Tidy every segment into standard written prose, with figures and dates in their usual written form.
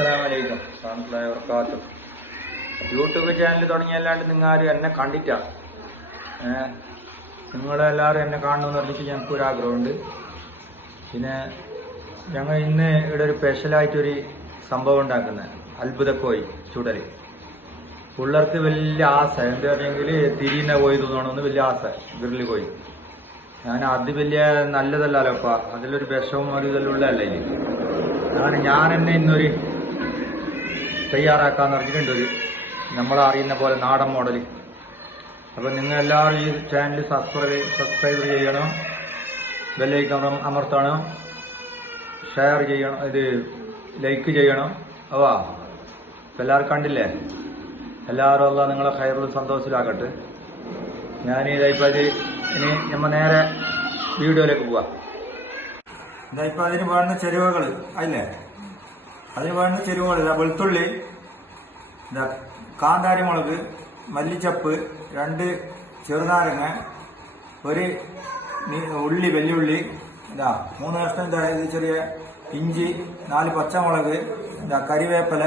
അസ്സലാമലൈക്കും വറഹ്മത്തുള്ളാഹി വബറകാതുഹു. യൂട്യൂബ് ചാനൽ തുടങ്ങിയല്ലാണ്ട് നിങ്ങാരും എന്നെ കണ്ടിട്ടാ. നിങ്ങളെല്ലാവരും എന്നെ കാണണമെന്ന് പറഞ്ഞിട്ട് ഞങ്ങൾക്ക് ഒരു ആഗ്രഹമുണ്ട്. പിന്നെ ഞങ്ങൾ ഇന്ന് ഇവിടെ ഒരു സ്പെഷ്യലായിട്ടൊരു സംഭവം ഉണ്ടാക്കുന്നത് അത്ഭുതക്കോഴി ചുടൽ. പിള്ളേർക്ക് വലിയ ആശ, എന്താ പറഞ്ഞെങ്കിൽ തിരിയുന്ന കോഴി തോന്നണമെന്ന് വലിയ ആശ. ഗ്രില്ല് കോഴി അത് വലിയ നല്ലതല്ലല്ലോപ്പ, അതിലൊരു വിഷവും അത് ഇതെല്ലാം ഉള്ളതല്ല. ഞാൻ തന്നെ ഇന്നൊരു തയ്യാറാക്കാന്ന് പറഞ്ഞിട്ടുണ്ട്, ഒരു നമ്മളറിയുന്ന പോലെ നാടൻ മോഡൽ. അപ്പം നിങ്ങൾ എല്ലാവരും ഈ ചാനൽ സബ്സ്ക്രൈബ് ചെയ്യണം, ബെല്ലൈക്കൺ അമർത്തണം, ഷെയർ ചെയ്യണം, ഇത് ലൈക്ക് ചെയ്യണം. അവാ ഇപ്പം എല്ലാവരും കണ്ടില്ലേ? എല്ലാവരും അല്ല നിങ്ങളെ ഖൈറും സന്തോഷത്തിലാക്കട്ടെ. ഇതായിപ്പോൾ ഇനി നമ്മൾ നേരെ വീഡിയോയിലേക്ക് പോവാം. ഇതായിപ്പോൾ അതിന് വേണ്ട ചേരുവകൾ അല്ലേ? അതിന് വേണ്ട ചേരുവകൾ വെളുത്തുള്ളി, കാന്താരി മുളക്, മല്ലിച്ചപ്പ്, 2 ചെറുനാരങ്ങ, ഒരു ഉള്ളി, വെല്ലുള്ളി, 3 കഷ്ണം ചെറിയ ഇഞ്ചി, 4 പച്ചമുളക്, കരിവേപ്പില,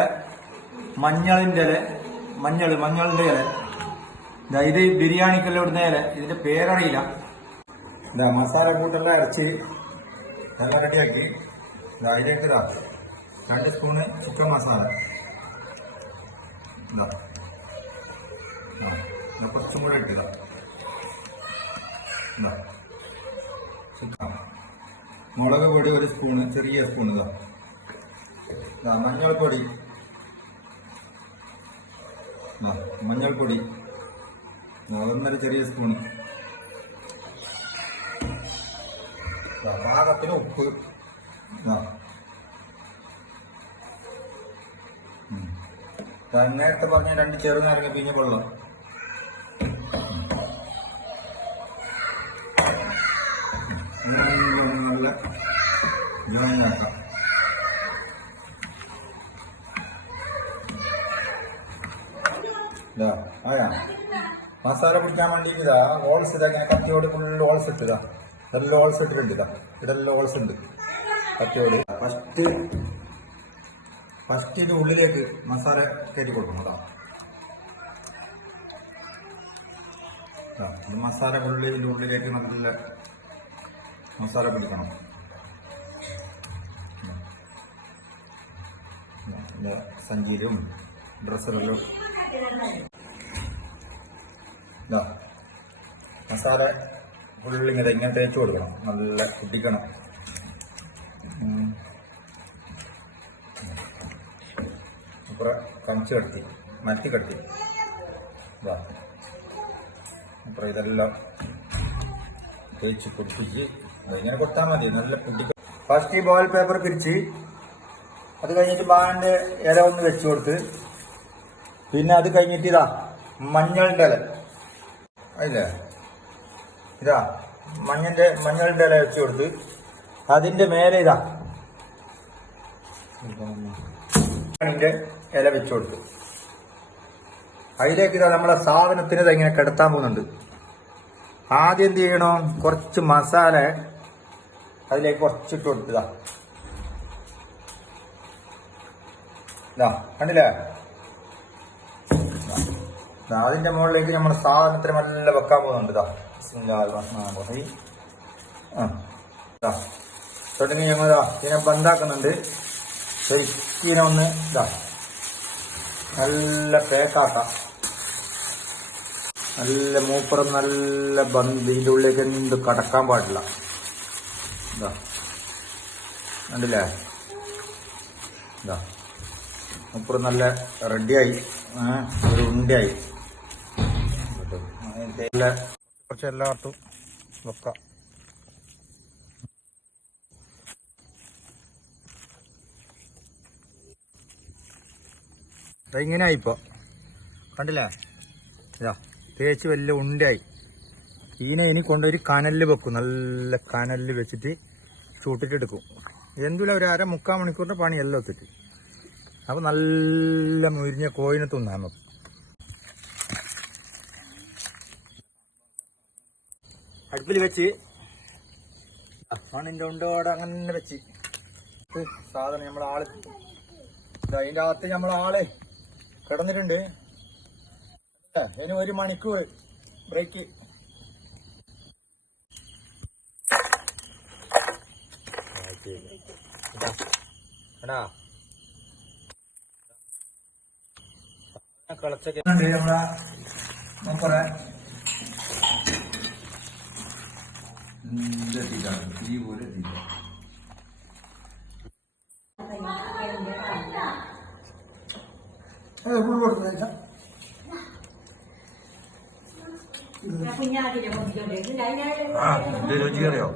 മഞ്ഞളിന്റെ ഇല. ഇത് ബിരിയാണിക്കെല്ലാം ഇടുന്ന ഇല, ഇതിന്റെ പേരറിയില്ല. മസാല കൂട്ടെല്ലാം അരച്ച് എല്ലാം റെഡിയാക്കി അതിലേക്ക് 2 സ്പൂണ് ചിക്കൻ മസാല, കുറച്ചും കൂടെ ഇട്ടുക. മുളക് പൊടി 1 സ്പൂണ്, ചെറിയ സ്പൂൺ. മഞ്ഞൾപ്പൊടി 1 ചെറിയ സ്പൂണ്. പാകത്തിന് ഉപ്പ്. നേരത്തെ പറഞ്ഞ 2 ചെറുനാരങ്ങ പിഴിഞ്ഞ വെള്ളം. നല്ല ജോയിനാക്കാം. മസാല പിടിക്കാൻ വേണ്ടിയിട്ട് ഹോൾസ് ഇങ്ങനെ കത്തിയോട് ഫുള്ള് ഹോൾസ് ഇട്ടതാ. ഇതെല്ലാം ഹോൾസ് ഇട്ടിട്ടുണ്ട്. ഇതെല്ലാം ഹോൾസ് ഉണ്ട് കത്തിയോട്. ഫസ്റ്റ് ഇത് ഉള്ളിലേക്ക് മസാല കയറ്റി കൊടുക്കണം. ഈ മസാല ഇതിൻ്റെ ഉള്ളിലേക്ക് നല്ല മസാല പിടിക്കണം. സഞ്ചിയിലും ഡ്രസ്സിലും മസാല ഇങ്ങനെ തേച്ച് കൊടുക്കണം. നല്ല കുട്ടിക്കണം. അപ്പുറം കമിച്ച് കടത്തി മറ്റി കടത്തി. അപ്പുറം ഇതെല്ലാം തേച്ച് പൊട്ടിച്ച് ഇങ്ങനെ കൊടുത്താൽ മതി. നല്ല പൊട്ടിക്ക. ഫസ്റ്റ് ഈ ബോയിൽ പേപ്പർ പിരിച്ച് അത് കഴിഞ്ഞിട്ട് ബാൻ്റെ ഇല ഒന്ന് വെച്ച് കൊടുത്ത്, പിന്നെ അത് കഴിഞ്ഞിട്ട് മഞ്ഞളിൻ്റെ ഇല അല്ലേ, മഞ്ഞളിൻ്റെ ഇല വെച്ച് കൊടുത്ത് അതിന്റെ മേലെ ഇല വെച്ച് കൊടുത്ത് അതിലേക്ക് നമ്മളെ സാധനത്തിന് ഇങ്ങനെ കിടത്താൻ പോകുന്നുണ്ട്. ആദ്യം എന്ത് ചെയ്യണം, കുറച്ച് മസാല അതിലേക്ക് കുറച്ചിട്ട് കൊടുത്തതാ. കണ്ടില്ലേ? അതിന്റെ മുകളിലേക്ക് നമ്മൾ സാധനത്തിന് നല്ല വെക്കാൻ പോകുന്നുണ്ട്. തുടങ്ങി ഞങ്ങൾ ഇതിനെ ബന്ധാക്കുന്നുണ്ട്. ശരിക്കും ഒന്ന് നല്ല പേക്കാക്കാം. നല്ല മൂപ്പുറം നല്ല ഇതിൻ്റെ ഉള്ളിലേക്ക് എന്ത് കടക്കാൻ പാടില്ല. കണ്ടില്ലേ? മൂപ്പുറം നല്ല റെഡിയായി, ഒരു ഉണ്ടയായി. കുറച്ച് എല്ലാവർക്കും വെക്കാം. ഇങ്ങനെ ആയിപ്പോ കണ്ടില്ലേ? തേച്ച് വലിയ ഉണ്ടയായി. ഇനി കൊണ്ടൊരു കനലിൽ വെക്കും. നല്ല കനലിൽ വെച്ചിട്ട് ചൂട്ടിട്ടെടുക്കും. എന്തുമില്ല, ഒരു 1/2-3/4 മണിക്കൂറിന്റെ പണിയെല്ലാം ഒത്തിട്ട്. അപ്പൊ നല്ല മുരിഞ്ഞ കോഴിനെ തിന്നാൻ നമുക്ക്. അടുപ്പിൽ വെച്ച് മണ്ണിന്റെ ഉണ്ടോടെ അങ്ങനെ വെച്ച് സാധനം നമ്മൾ അതിന്റെ അകത്ത് നമ്മളാള് കിടന്നിട്ടുണ്ട്. ഇനി 1 മണിക്കൂർ ബ്രേക്ക്. നമ്മളെ നോക്കറ തീ പോലെ തീ രുചി അറിയോ?